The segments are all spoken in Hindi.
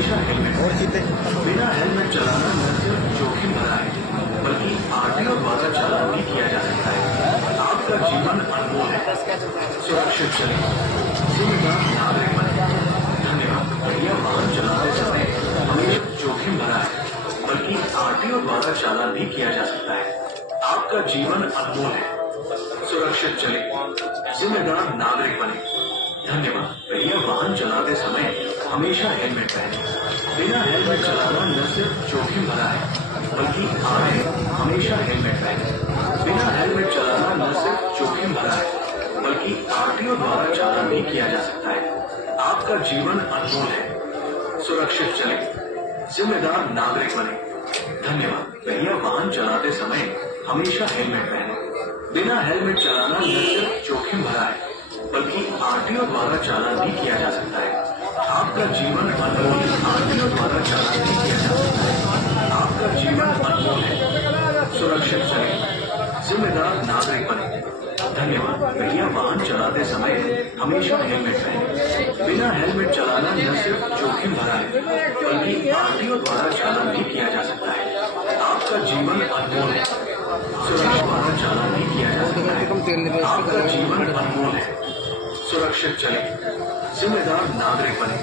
हमेशा हेलमेट पहनें। बिना हेलमेट चलाना न सिर्फ जोखिम भरा है बल्कि आरटीओ द्वारा चालान भी किया जा सकता है। आपका जीवन अनमोल है, सुरक्षित चलें, जिम्मेदार नागरिक बने। धन्यवाद। भैया, वाहन चलाते समय हमेशा जोखिम भरा है बल्कि आरटीओ द्वारा चालान भी किया जा सकता है। आपका जीवन अनमोल है, सुरक्षित चले, जिम्मेदार नागरिक बने। धन्यवाद। भैया, वाहन चलाते समय हमेशा हेलमेट पहने। बिना हेलमेट चलाना न सिर्फ जोखिम भरा है बल्कि हमेशा हेलमेट पहने। बिना हेलमेट चलाना न सिर्फ जोखिम भरा है बल्कि आरटीओ द्वारा चालान भी किया जा सकता है। आपका जीवन अनमोल है, सुरक्षित चले, जिम्मेदार नागरिक बने। धन्यवाद। भैया, वाहन चलाते समय हमेशा हेलमेट पहने। बिना हेलमेट चलाना न सिर्फ जोखिम भरा है बल्कि आरटीओ द्वारा चालान भी किया जा सकता है। आपका जीवन अनमोल है, आरटीओ द्वारा चालान भी किया जा सकता है। आपका जीवन अनमोल है, सुरक्षित चले, जिम्मेदार नागरिक बने। धन्यवाद। भैया, वाहन चलाते समय हमेशा हेलमेट पहने। बिना हेलमेट चलाना न सिर्फ जोखिम भरा है बल्कि आरटीओ द्वारा चालान भी किया जा सकता है। आपका जीवन अनमोल है, सुरक्षित द्वारा चालान भी किया जा सकता है। आपका जीवन अनमोल है, सुरक्षित चले, जिम्मेदार नागरिक बने।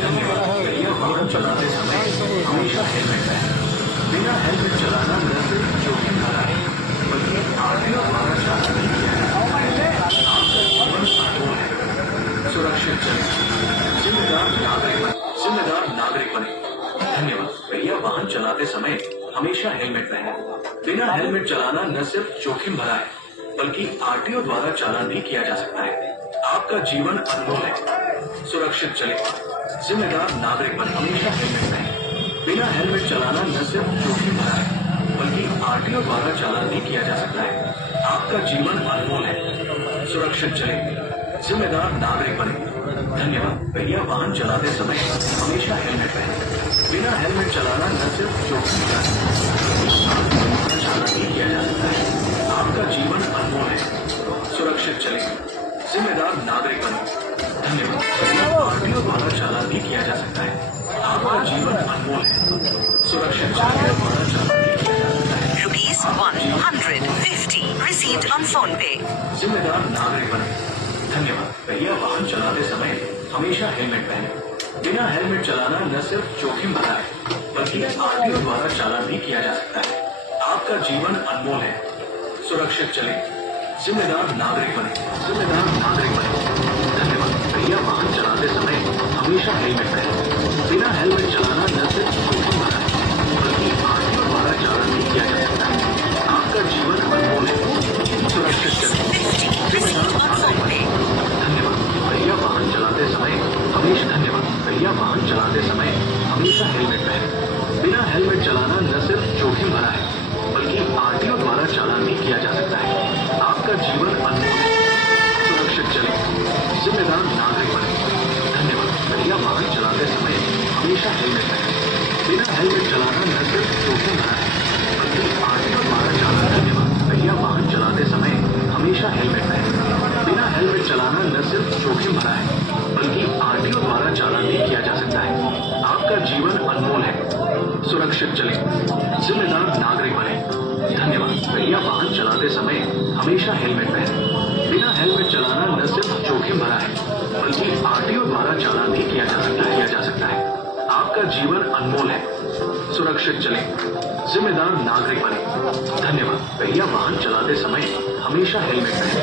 धन्यवाद। भैया, वाहन चलाते समय हमेशा हेलमेट पहने। बिना हेलमेट चलाना न सिर्फ जोखिम भरा है बल्कि आरटीओ द्वारा चालान भी किया जा सकता है। आपका जीवन अनमोल है, सुरक्षित चले, जिम्मेदार नागरिक बने। जिम्मेदार नागरिक बने। धन्यवाद। भैया, वाहन चलाते समय हमेशा हेलमेट पहने। बिना हेलमेट चलाना न सिर्फ जोखिम भरा है बल्कि आरटीओ द्वारा चालान भी किया जा सकता है। आपका जीवन अनमोल है, सुरक्षित चले, जिम्मेदार नागरिक बने। हमेशा हेलमेट पहने। बिना हेलमेट चलाना न सिर्फ जोखिम भरा है बल्कि आरटीओ द्वारा चालान भी किया जा सकता है। आपका जीवन अनमोल है, सुरक्षित चले, जिम्मेदार नागरिक बने। धन्यवाद। भैया, वाहन चलाते समय हमेशा हेलमेट पहने। बिना हेलमेट चलाना न सिर्फ जोखिम भरा है बल्कि चालान भी किया जा सकता है। आपका जीवन अनमोल है, सुरक्षित चले, जिम्मेदार नागरिक बने। धन्यवाद। आरटीओ द्वारा चालान भी किया जा सकता है। आपका जीवन अनमोल है, सुरक्षित चले, द्वारा चालान भी किया जा सकता है। ₹150 received on PhonePe। जिम्मेदार नागरिक बने। धन्यवाद। भैया, वाहन चलाते समय हमेशा हेलमेट पहने। बिना हेलमेट चलाना न सिर्फ जोखिम भरा है बल्कि आरटीओ द्वारा चालान भी किया जा सकता है। आपका जीवन अनमोल है, सुरक्षित चले, जिम्मेदार नागरिक बने। जिम्मेदार नागरिक बने। धन्यवाद। भैया, वाहन चलाते समय हमेशा हेलमेट पहने। बिना हेलमेट चलाना न सिर्फ जोखिम भरा है बल्कि आरटीओ द्वारा चालान भी किया जा सकता है। आपका जीवन अनमोल है, सुरक्षित चले, जिम्मेदार नागरिक बने। धन्यवाद। भैया, वाहन चलाते समय हमेशा हेलमेट पहने। बिना हेलमेट चलाना न सिर्फ जोखिम भरा है बल्कि आरटीओ द्वारा चालान भी किया जा सकता है। आपका जीवन अनमोल है, सुरक्षित चले, जिम्मेदार नागरिक बने। धन्यवाद। भैया, वाहन चलाते समय हमेशा हेलमेट पहने। बिना हेलमेट चलाना न सिर्फ जोखिम भरा है बल्कि आरटीओ द्वारा चालान। धन्यवाद। भैया, वाहन चलाते समय हमेशा हेलमेट पहने। बिना हेलमेट चलाना न सिर्फ जोखिम भरा है बल्कि आरटीओ द्वारा चालान भी किया जा सकता है। आपका जीवन अनमोल है, सुरक्षित चले, जिम्मेदार नागरिक बने। धन्यवाद। भैया, वाहन चलाते समय हमेशा हेलमेट पहने। बिना हेलमेट चलाना न सिर्फ जोखिम भरा है बल्कि आरटीओ द्वारा चालान भी किया जा सकता है। आपका जीवन अनमोल है, सुरक्षित चले, जिम्मेदार नागरिक बने। धन्यवाद। भैया, वाहन चलाते समय हमेशा हेलमेट पहने।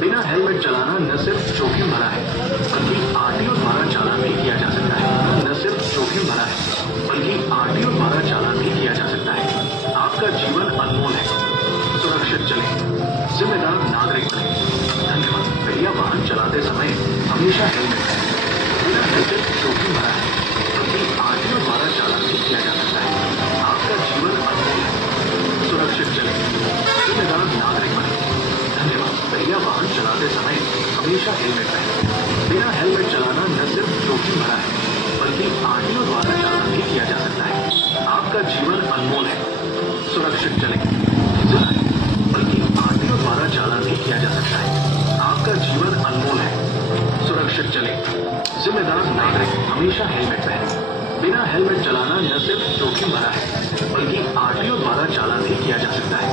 बिना हेलमेट चलाना न सिर्फ जोखिम भरा है बल्कि आरटीओ द्वारा चालान भी किया जा सकता है। न सिर्फ जोखिम भरा है बल्कि आरटीओ द्वारा चालान भी किया जा सकता है। आपका जीवन अनमोल है, सुरक्षित चले, जिम्मेदार नागरिक बने। धन्यवाद। भैया, वाहन चलाते समय हमेशा हेलमेट पहने। बिना हेलमेट जोखिम भरा है बल्कि आरटीओ द्वारा चालान भी किया जा सकता है। आपका जीवन अनमोल है, सुरक्षित चले, जिम्मेदार नागरिक बने। धन्यवाद। भैया, वाहन चलाते समय हमेशा हेलमेट पहने। बिना हेलमेट चलाना न सिर्फ जोखिम भरा है बल्कि आरटीओ द्वारा चालान भी किया जा सकता है। आपका जीवन अनमोल है, सुरक्षित चले, बल्कि आरटीओ द्वारा चालान भी किया जा सकता है। आपका जीवन अनमोल है, सुरक्षित चले, जिम्मेदार नागरिक हमेशा हेलमेट पहने। बिना हेलमेट चलाना न सिर्फ जोखिम भरा है बल्कि आरटीओ द्वारा चालान भी किया जा सकता है।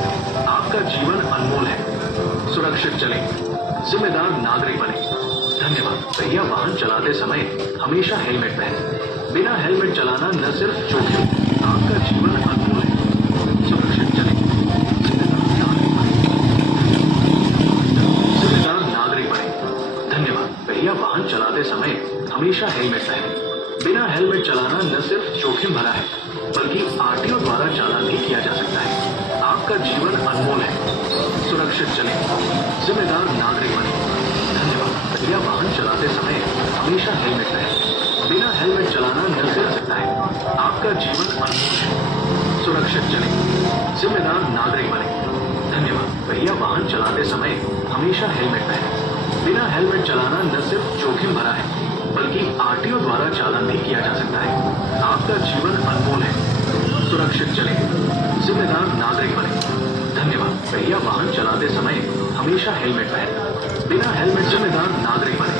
आपका जीवन अनमोल है, सुरक्षित चलें, जिम्मेदार नागरिक बने। धन्यवाद। भैया वाहन चलाते समय हमेशा हेलमेट पहने। बिना हेलमेट चलाना न सिर्फ जोखिम, आपका जीवन अनमोल है, सुरक्षित चलें, जिम्मेदार नागरिक बने। धन्यवाद। भैया वाहन चलाते समय हमेशा हेलमेट पहने। बिना हेलमेट चलाना न सिर्फ जोखिम भरा है बल्कि आरटीओ द्वारा चालान भी किया जा सकता है। आपका जीवन अनमोल है, सुरक्षित चलें, जिम्मेदार नागरिक बने। धन्यवाद। भैया वाहन चलाते समय हमेशा हेलमेट पहने। बिना हेलमेट चलाना न सिर्फ सकता है, आपका जीवन अनमोल है, सुरक्षित चलें, जिम्मेदार नागरिक बने। धन्यवाद। भैया वाहन चलाते समय हमेशा हेलमेट पहने। बिना हेलमेट चलाना न सिर्फ जोखिम भरा है बल्कि आरटीओ द्वारा चालान भी किया जा सकता है। आपका जीवन अनमोल है, सुरक्षित चलें, जिम्मेदार नागरिक बने। धन्यवाद। भैया वाहन चलाते समय हमेशा हेलमेट पहने। बिना हेलमेट जिम्मेदार नागरिक बने।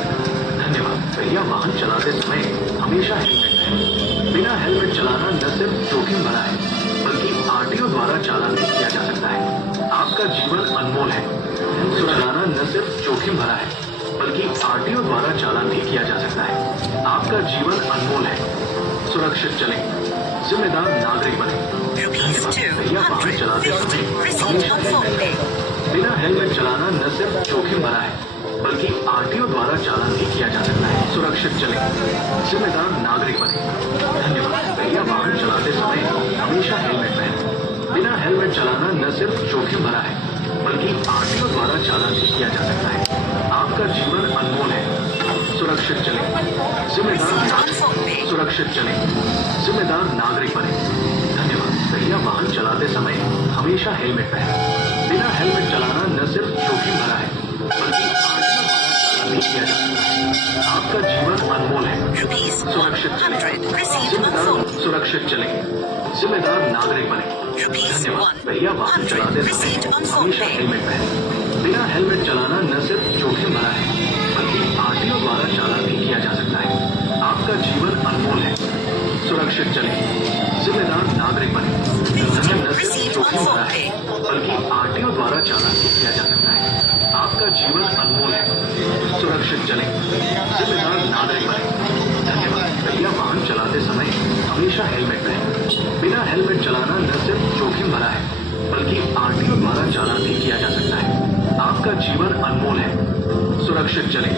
धन्यवाद। भैया वाहन चलाते समय हमेशा हेलमेट पहने। बिना हेलमेट चलाना न सिर्फ जोखिम भरा है बल्कि आरटीओ द्वारा चालान भी किया जा सकता है। आपका जीवन अनमोल है, चलाना न सिर्फ जोखिम भरा है बल्कि आरटीओ द्वारा चालान भी किया जा सकता है। आपका जीवन अनमोल है, सुरक्षित चलें, जिम्मेदार नागरिक बने। भैया वाहन चलाते समय हमेशा हेलमेट पहने। बिना हेलमेट चलाना न सिर्फ जोखिम भरा है बल्कि आरटीओ द्वारा चालान भी किया जा सकता है। सुरक्षित चलें, जिम्मेदार नागरिक बने। धन्यवाद। भैया वाहन चलाते समय हमेशा हेलमेट पहने। बिना हेलमेट चलाना न सिर्फ जोखिम भरा है बल्कि आरटीओ द्वारा चालान भी किया जा सकता है। आपका जीवन अनमोल है, सुरक्षित चलें, जिम्मेदार सुरक्षित चलें, जिम्मेदार नागरिक बने। धन्यवाद। भैया वाहन चलाते समय हमेशा हेलमेट पहने। बिना हेलमेट चलाना न सिर्फ जोखिम भरा है बल्कि आरटीओ द्वारा चालान भी किया जा सकता है। आपका जीवन अनमोल है, सुरक्षित चलें, सुरक्षित चलें, जिम्मेदार नागरिक बने। धन्यवाद। भैया वाहन चलाते समय हमेशा हेलमेट पहने। बिना हेलमेट चलाना न सिर्फ जोखिम भरा है बल्कि आरटीओ द्वारा चालान भी किया जा सकता है। आपका जीवन अनमोल है, सुरक्षित चलें, जिम्मेदार नागरिक बने। न सिर्फ जोखिम भरा है बल्कि आरटीओ द्वारा चालान भी किया जा सकता है। आपका जीवन अनमोल है, सुरक्षित चलें, जिम्मेदार नागरिक बने। धन्यवाद। भैया वाहन चलाते समय हमेशा हेलमेट पहने। बिना हेलमेट चलाना न सिर्फ जोखिम भरा है बल्कि आरटीओ द्वारा चालान भी किया जा सकता है। आपका जीवन अनमोल है, सुरक्षित चलें,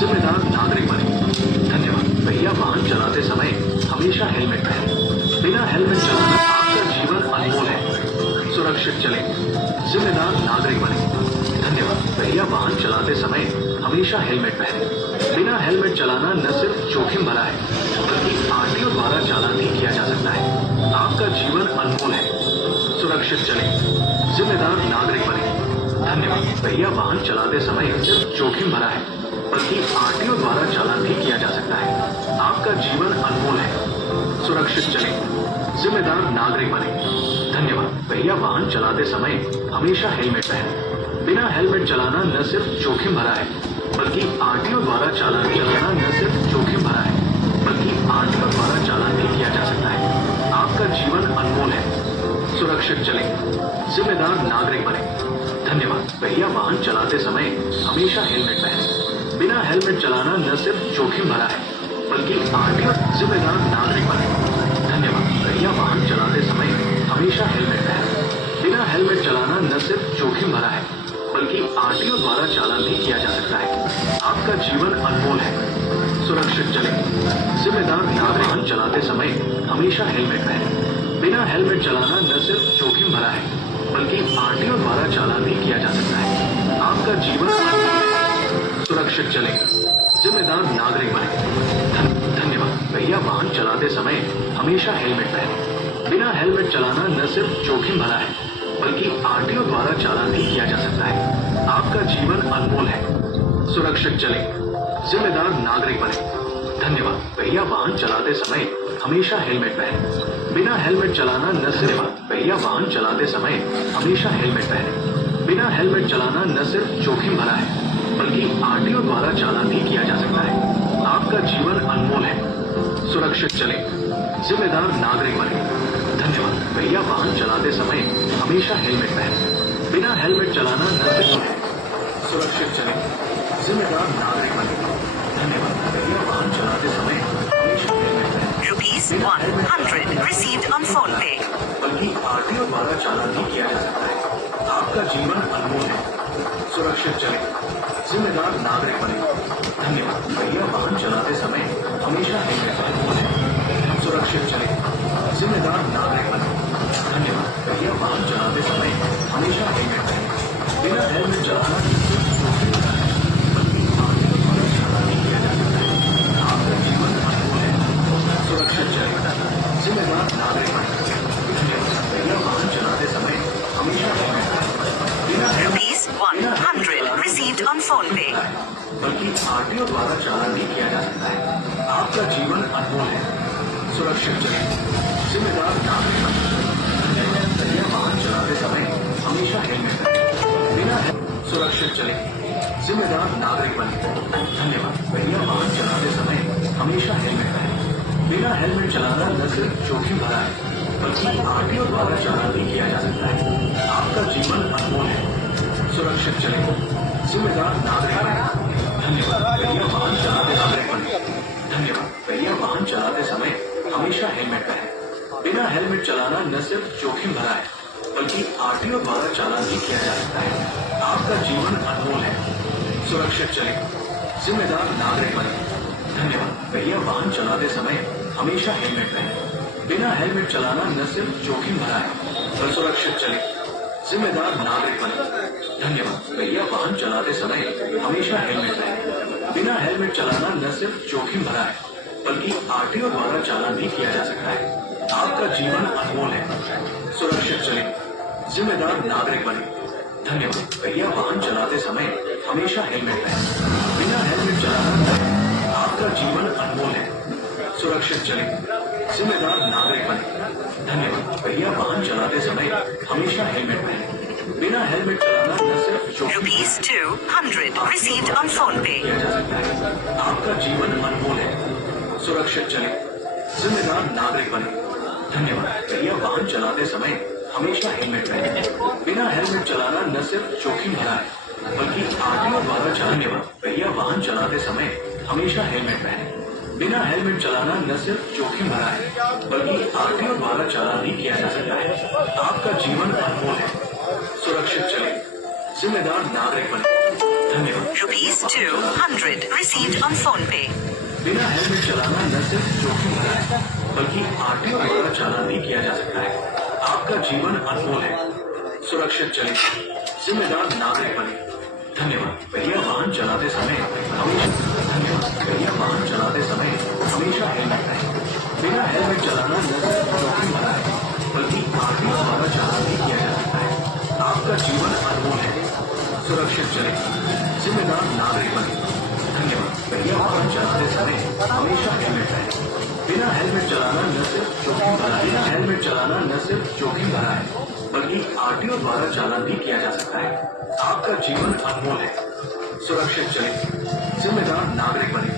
जिम्मेदार नागरिक बने। धन्यवाद। भैया वाहन चलाते समय हमेशा हेलमेट पहने। बिना हेलमेट चलाना आपका जीवन अनमोल है, सुरक्षित चलें, जिम्मेदार नागरिक बने। धन्यवाद। भैया वाहन चलाते समय हमेशा हेलमेट पहने। बिना हेलमेट चलाना न सिर्फ जोखिम भरा है बल्कि आरटीओ द्वारा चालान भी किया जा सकता है। आपका जीवन अनमोल है, सुरक्षित चलें, जिम्मेदार नागरिक बने। धन्यवाद। भैया वाहन चलाते समय सिर्फ जोखिम भरा है बल्कि आरटीओ द्वारा चालान भी किया जा सकता है। आपका जीवन अनमोल है, सुरक्षित चलें, जिम्मेदार नागरिक बने। धन्यवाद। भैया वाहन चलाते समय हमेशा हेलमेट पहने। बिना हेलमेट चलाना न सिर्फ जोखिम भरा है बल्कि आरटीओ द्वारा चालान चलाना न सिर्फ जोखिम भरा है बल्कि आरटीओ द्वारा चालान भी किया जा सकता है। आपका जीवन अनमोल है, सुरक्षित चलें, जिम्मेदार नागरिक बने। धन्यवाद। भैया वाहन चलाते समय हमेशा हेलमेट पहने। बिना हेलमेट चलाना न सिर्फ जोखिम भरा है बल्कि आरटीओ जिम्मेदार नागरिक बने। धन्यवाद। भैया वाहन चलाते समय हमेशा हेलमेट पहने। बिना हेलमेट चलाना न सिर्फ जोखिम भरा है बल्कि आरटीओ द्वारा चालान भी किया जा सकता है। आपका जीवन अनमोल है, सुरक्षित चलें, जिम्मेदार नागरिक। वाहन चलाते समय हमेशा हेलमेट पहने। बिना हेलमेट चलाना न सिर्फ जोखिम भरा है बल्कि आरटीओ द्वारा चालान भी किया जा सकता है। आपका जीवन सुरक्षित चलें, जिम्मेदार नागरिक बने। धन्यवाद। भैया वाहन चलाते समय हमेशा हेलमेट पहने। बिना हेलमेट चलाना न सिर्फ जोखिम भरा है बल्कि आरटीओ द्वारा चालान भी किया जा सकता है। आपका जीवन अनमोल है, सुरक्षित चलें, जिम्मेदार नागरिक बने। धन्यवाद। भैया वाहन चलाते समय हमेशा हेलमेट पहने। बिना हेलमेट चलाना न सिर्फ भैया वाहन चलाते समय हमेशा हेलमेट पहने। बिना हेलमेट चलाना न सिर्फ जोखिम भरा है बल्कि आरटीओ द्वारा चालान भी किया जा सकता है। आपका जीवन अनमोल है, सुरक्षित चलें, जिम्मेदार नागरिक बने। धन्यवाद। भैया वाहन चलाते समय हमेशा हेलमेट पहने। बिना हेलमेट चलाना नैतिक है। सुरक्षित चले। जिम्मेदार नागरिक बने। धन्यवाद। भैया वाहन चलाते समय हमेशा हेलमेट पहने। ₹100 received on phone pay. बल्कि आरटीओ द्वारा चालान भी किया जा सकता है। आपका जीवन अनमोल है। सुरक्षित चले। जिम्मेदार नागरिक बने। धन्यवाद। भैया वाहन चलाते समय हमेशा हेलमेट पहने। सुरक्षित चले। जिम्मेदार नागरिक बने। धन्यवाद। भैया वाहन चलाते समय हमेशा हेलमेट पहने। बिना हेलमेट चलाना बल्कि आरटीओ द्वारा चालान भी किया जा सकता है। आपका जीवन अनमोल है। सुरक्षित चले। जिम्मेदार नागरिक बने। धन्यवाद। भैया वाहन चलाते समय हमेशा हेलमेट पहने। बिना ₹100 received on phone pay. बल्कि आरटीओ द्वारा चालान भी किया जा सकता है। आपका जीवन अनमोल है। सुरक्षित चले। जिम्मेदार नागरिक बने। भैया वाहन चलाते समय हमेशा हेलमेट पहने। बिना सुरक्षित चले। जिम्मेदार नागरिक बने। धन्यवाद। भैया वाहन चलाते समय हमेशा हेलमेट पहने। बिना हेलमेट चलाना न सिर्फ जोखिम भरा है बल्कि आरटीओ द्वारा चालान भी किया जा सकता है। आपका जीवन अनमोल है। सुरक्षित चले। जिम्मेदार नागरिक बने। धन्यवाद। भैया वाहन चलाते नागरिक बने। धन्यवाद। भैया वाहन चलाते समय हमेशा हेलमेट पहने। बिना हेलमेट चलाना न सिर्फ जोखिम भरा है बल्कि आरटीओ द्वारा चालान भी किया जा सकता है। आपका जीवन अनमोल है। सुरक्षित चले। जिम्मेदार नागरिक बने। धन्यवाद। भैया वाहन चलाते समय हमेशा हेलमेट पहने। बिना हेलमेट चलाना न सिर्फ जोखिम भरा है पर सुरक्षित चले। जिम्मेदार नागरिक बने। धन्यवाद। भैया वाहन चलाते समय हमेशा हेलमेट पहने। बिना हेलमेट चलाना न सिर्फ जोखिम भरा है बल्कि आरटीओ द्वारा चालान भी किया जा सकता है। आपका जीवन अनमोल है। सुरक्षित चले। जिम्मेदार नागरिक बने। धन्यवाद। भैया वाहन चलाते समय हमेशा हेलमेट पहने। बिना हेलमेट चलाना आपका जीवन अनमोल है। सुरक्षित चले। जिम्मेदार नागरिक बने। धन्यवाद। भैया वाहन चलाते समय हमेशा हेलमेट पहने। बिना हेलमेट चलाना न सिर्फ ₹200 received on phone pay. किया जा सकता है। आपका जीवन अनमोल है। सुरक्षित चले। जिम्मेदार नागरिक बने। धन्यवाद। भैया वाहन चलाते समय हमेशा हेलमेट पहने। बिना हेलमेट चलाना न सिर्फ जोखिम भरा है बल्कि आरटीओ द्वारा चालान। भैया वाहन चलाते समय हमेशा हेलमेट पहने। बिना हेलमेट चलाना न सिर्फ जोखिम भरा है बल्कि आरटीओ द्वारा चालान भी किया जा सकता है। आपका जीवन अनमोल है। सुरक्षित चले। जिम्मेदार नागरिक बने। धन्यवाद। ₹200 received on phone pay. बिना हेलमेट चलाना न सिर्फ जोखिम भरा है बल्कि आरटीओ द्वारा चालान भी किया जा सकता है। आपका जीवन अनमोल है। सुरक्षित चले। जिम्मेदार नागरिक बने। धन्यवाद। भैया वाहन चलाते समय हमेशा धन्यवाद। भैया वाहन चलाते समय हमेशा हेलमेट पहने। बिना हेलमेट चलाना न सिर्फ जोखिम भरा है बल्कि आरटीओ द्वारा चालान भी किया जा सकता है। आपका जीवन अनमोल है। सुरक्षित चले। जिम्मेदार नागरिक बने। धन्यवाद। भैया वाहन चलाते समय हमेशा हेलमेट पहने। बिना हेलमेट चलाना न सिर्फ जोखिम भरा है। बिना हेलमेट चलाना न सिर्फ जोखिम भरा है बल्कि आरटीओ द्वारा चालान भी किया जा सकता है। आपका जीवन अनमोल है। सुरक्षित चले। जिम्मेदार नागरिक बने।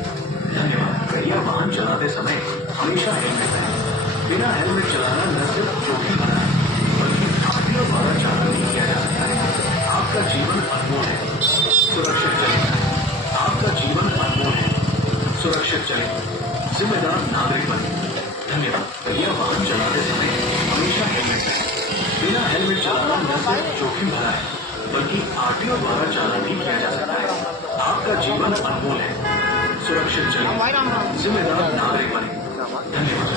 धन्यवाद। भैया वाहन चलाते समय हमेशा हेलमेट पहने। बिना हेलमेट चलाना न सिर्फ जोखिम भरा है बल्कि आरटीओ द्वारा चालान भी किया जा सकता है। आपका जीवन अनमोल है। सुरक्षित चले। आपका जीवन अनमोल है। सुरक्षित चले। जिम्मेदार नागरिक बने। धन्यवाद। भैया वाहन चलाते समय हमेशा हेलमेट पहने। बिना हेलमेट चलाना न सिर्फ जोखिम भरा है बल्कि आरटीओ द्वारा चालान भी किया जा सकता है। आपका जीवन अनमोल है। सुरक्षित चले। जिम्मेदार नागरिक बने। धन्यवाद।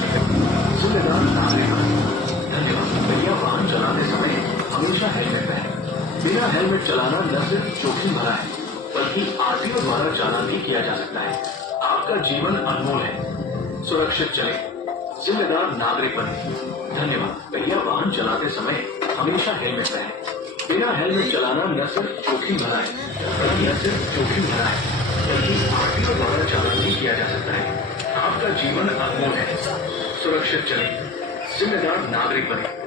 जिम्मेदार नागरिक बने। धन्यवाद। भैया वाहन चलाते समय हमेशा हेलमेट पहने। बिना हेलमेट चलाना न सिर्फ जोखिम भरा है बल्कि आरटीओ द्वारा चालान भी किया जा सकता है। आपका जीवन अनमोल है। सुरक्षित चले। जिम्मेदार नागरिक बने। धन्यवाद। भैया वाहन चलाते समय हमेशा हेलमेट पहने। बिना हेलमेट चलाना न सिर्फ जोखिम भरा है बल्कि न सिर्फ जोखिम भरा है बल्कि आरटीओ द्वारा चालान भी किया जा सकता है। आपका जीवन अनमोल है। सुरक्षित चले। जिम्मेदार नागरिक बने।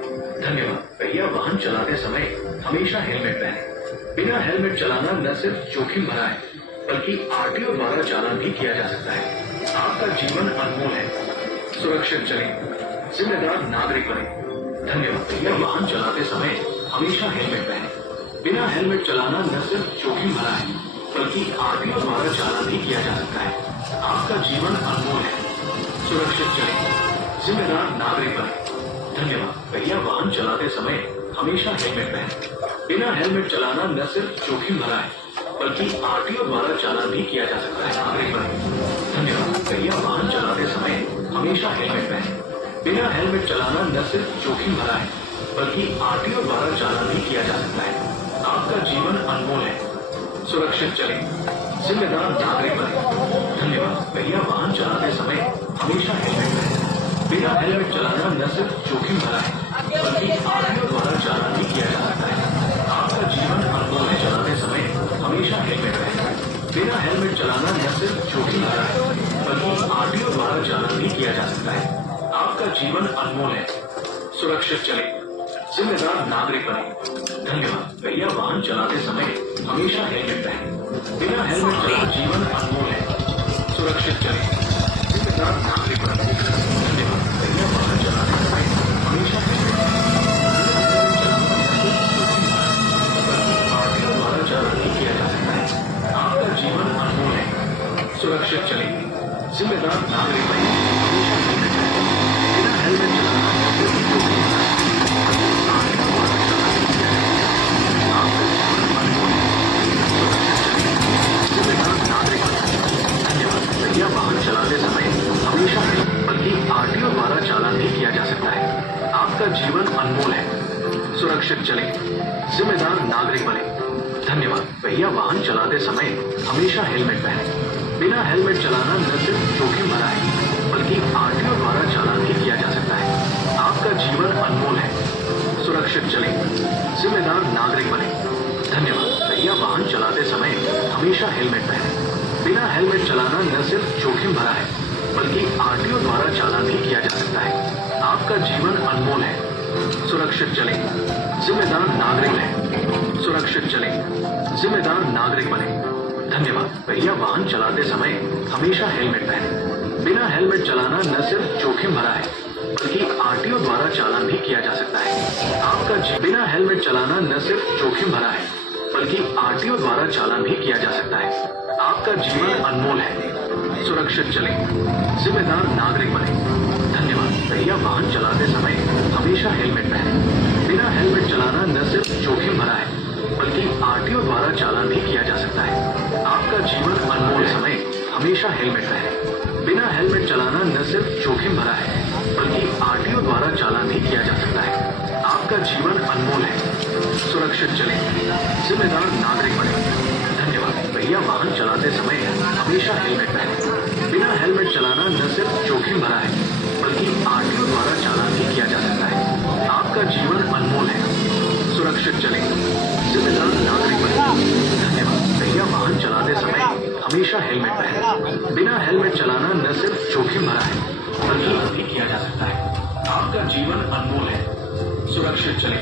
धन्यवाद। भैया वाहन चलाते समय हमेशा हेलमेट पहने। बिना हेलमेट चलाना न सिर्फ जोखिम भरा है बल्कि आरटीओ द्वारा चालान भी किया जा सकता है। आपका जीवन अनमोल है। सुरक्षित चलें, जिम्मेदार नागरिक बने। धन्यवाद। यह वाहन चलाते समय हमेशा हेलमेट पहने। बिना हेलमेट चलाना न सिर्फ जोखिम भरा है, बल्कि आरटीओ द्वारा चालान भी किया जा सकता है। आपका जीवन अनमोल है। सुरक्षित चलें, जिम्मेदार नागरिक बने। धन्यवाद। भैया वाहन चलाते समय हमेशा हेलमेट पहने। बिना हेलमेट चलाना न सिर्फ जोखिम भरा है, बल्कि आरटीओ द्वारा चालान भी किया जा सकता है। नागरिक बने। धन्यवाद। भैया वाहन चलाते समय हमेशा हेलमेट पहने। बिना हेलमेट चलाना न सिर्फ जोखिम भरा है, बल्कि आरटीओ द्वारा चालान भी किया जा सकता है। आपका जीवन अनमोल है। सुरक्षित चलें, जिम्मेदार नागरिक बने। धन्यवाद। भैया वाहन चलाते समय हमेशा हेलमेट पहने। बिना हेलमेट चलाना न सिर्फ जोखिम भरा है, बल्कि आरटीओ द्वारा चालान भी किया जा सकता है। आपका जीवन अनमोल है। चलाते समय हमेशा हेलमेट पहने। बिना हेलमेट चलाना न सिर्फ जोखिम भरा है, बल्कि आरटीओ द्वारा चालान भी किया जा सकता है। आपका जीवन अनमोल है। सुरक्षित चलें, जिम्मेदार नागरिक बने। धन्यवाद। भैया वाहन चलाते समय हमेशा हेलमेट पहने। बिना हेलमेट चलाना जीवन अनमोल है। सुरक्षित चलें, जिम्मेदार नागरिक बने। धन्यवाद। भैया वाहन चलाते समय हमेशा हेलमेट पहने। आरटीओ द्वारा चालान भी किया जा सकता है। आपका जीवन अनमोल है। सुरक्षित चलें, जिम्मेदार नागरिक बने। हमेशा हेलमेट पहने। बिना हेलमेट चलाना सिर्फ जोखिम भरा है। वाहन चलाते समय हमेशा बल्कि आरटीओ द्वारा चालान भी किया जा सकता है। आपका जीवन अनमोल है। सुरक्षित चलें, जिम्मेदार नागरिक बने। धन्यवाद। भैया वाहन चलाते समय हमेशा हेलमेट पहने। बिना हेलमेट चलाना न सिर्फ जोखिम भरा है, बल्कि आरटीओ द्वारा चालान भी किया जा सकता है। आपका जीवन अनमोल है। सुरक्षित चलें, जिम्मेदार नागरिक बने। धन्यवाद। भैया वाहन चलाते समय हमेशा हेलमेट पहने। बिना हेलमेट चलाना न सिर्फ जोखिम भरा है, बल्कि आरटीओ द्वारा चालान भी किया जा सकता है। आपका जीवन अनमोल है। सुरक्षित चलें, जिम्मेदार नागरिक बने। सुरक्षित चलें, जिम्मेदार नागरिक बने। धन्यवाद। भैया वाहन चलाते समय हमेशा हेलमेट पहने। बिना हेलमेट चलाना न सिर्फ जोखिम भरा है, बल्कि आरटीओ द्वारा चालान भी किया जा सकता है। आपका बिना हेलमेट चलाना न सिर्फ जोखिम भरा है, बल्कि आरटीओ द्वारा चालान भी किया जा सकता है। आपका जीवन अनमोल है। सुरक्षित चलें, जिम्मेदार नागरिक बने। धन्यवाद। भैया वाहन चलाते समय हमेशा हेलमेट पहने। बिना हेलमेट चलाना न सिर्फ जोखिम भरा है, बल्कि आरटीओ द्वारा चालान भी किया जा सकता है। आपका जीवन अनमोल समय हमेशा हेलमेट पहने। बिना हेलमेट चलाना न सिर्फ जोखिम भरा है, बल्कि आरटीओ द्वारा चालान भी किया जा सकता है। आपका जीवन अनमोल है। सुरक्षित चलें, जिम्मेदार नागरिक बने। धन्यवाद। भैया वाहन चलाते समय हमेशा हेलमेट पहने। बिना हेलमेट चलाना न सिर्फ जोखिम भरा है, बल्कि आरटीओ द्वारा चालान भी किया जा सकता है। आपका जीवन अनमोल है। सुरक्षित चलें, जिम्मेदार नागरिक बने। धन्यवाद। भैया वाहन चलाते समय हमेशा हेलमेट पहने। बिना हेलमेट चलाना न सिर्फ जोखिम भरा है, बल्कि भी किया जा सकता है। आपका जीवन अनमोल है। सुरक्षित चलें,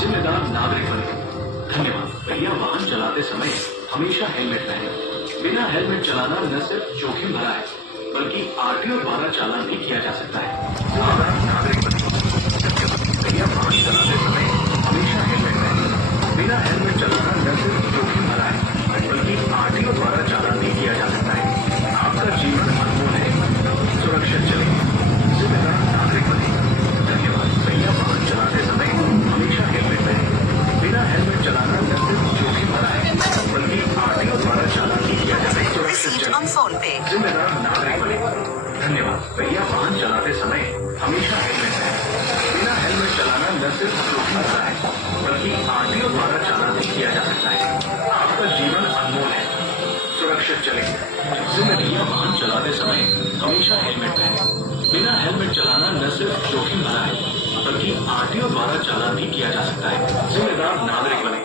जिम्मेदार नागरिक बने। धन्यवाद। भैया वाहन चलाते समय हमेशा हेलमेट पहने। बिना हेलमेट चलाना न सिर्फ जोखिम भरा है, बल्कि आरटीओ द्वारा चालान भी किया जा सकता है। जिम्मेदार नागरिक बने। भैया वाहन चलाते समय हमेशा हेलमेट पहने। बिना हेलमेट चलाना न सिर्फ जोखिम भरा है, बल्कि आरटीओ द्वारा चालान भी किया जा सकता है। आपका जीवन अनमोल है। सुरक्षित चलें, जिम्मेदार नागरिक बने। धन्यवाद। भैया वाहन चलाते समय हमेशा हेलमेट पहने। बिना हेलमेट चलाना न सिर्फ जोखिम भरा है, बल्कि आरटीओ द्वारा चालान भी किया जा सकता है। Received on phone pay. जिम्मेदार नागरिक बने। धन्यवाद। भैया वाहन चलाते समय हमेशा हेलमेट पहने। बिना हेलमेट चलाना न सिर्फ जोखिम भरा है, बल्कि आरटीओ द्वारा चालान भी किया जा सकता है। आपका जीवन अनमोल है। सुरक्षित चलें, जिम्मेदार वाहन चलाते समय हमेशा हेलमेट पहने। बिना हेलमेट चलाना न सिर्फ जोखिम भरा है, बल्कि आरटीओ द्वारा चालान भी किया जा सकता है। जिम्मेदार नागरिक बने।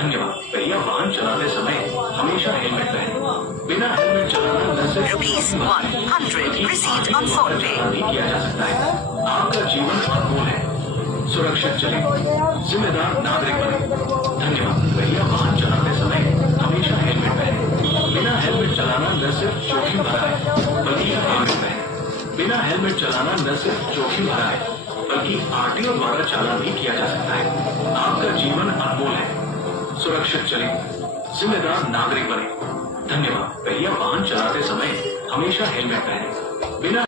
धन्यवाद। भैया वाहन चलाते समय हमेशा हेलमेट पहने। बिना हेलमेट चलाना न सिर्फ ₹100 received on phone pay. भी किया जा सकता है। आपका जीवन अनमोल है। सुरक्षित चलें, जिम्मेदार नागरिक बने। धन्यवाद। भैया वाहन चलाते समय हमेशा हेलमेट पहने। बिना हेलमेट चलाना न सिर्फ जोखिम भरा है, बल्कि हेलमेट पहने। बिना हेलमेट चलाना न सिर्फ जोखिम भरा है बल्कि आरटीओ द्वारा चालान भी किया जा सकता है। आपका जीवन अनमोल है, सुरक्षित चलें, जिम्मेदार नागरिक बने। धन्यवाद। भैया, वाहन चलाते समय हमेशा हेलमेट पहने। बिना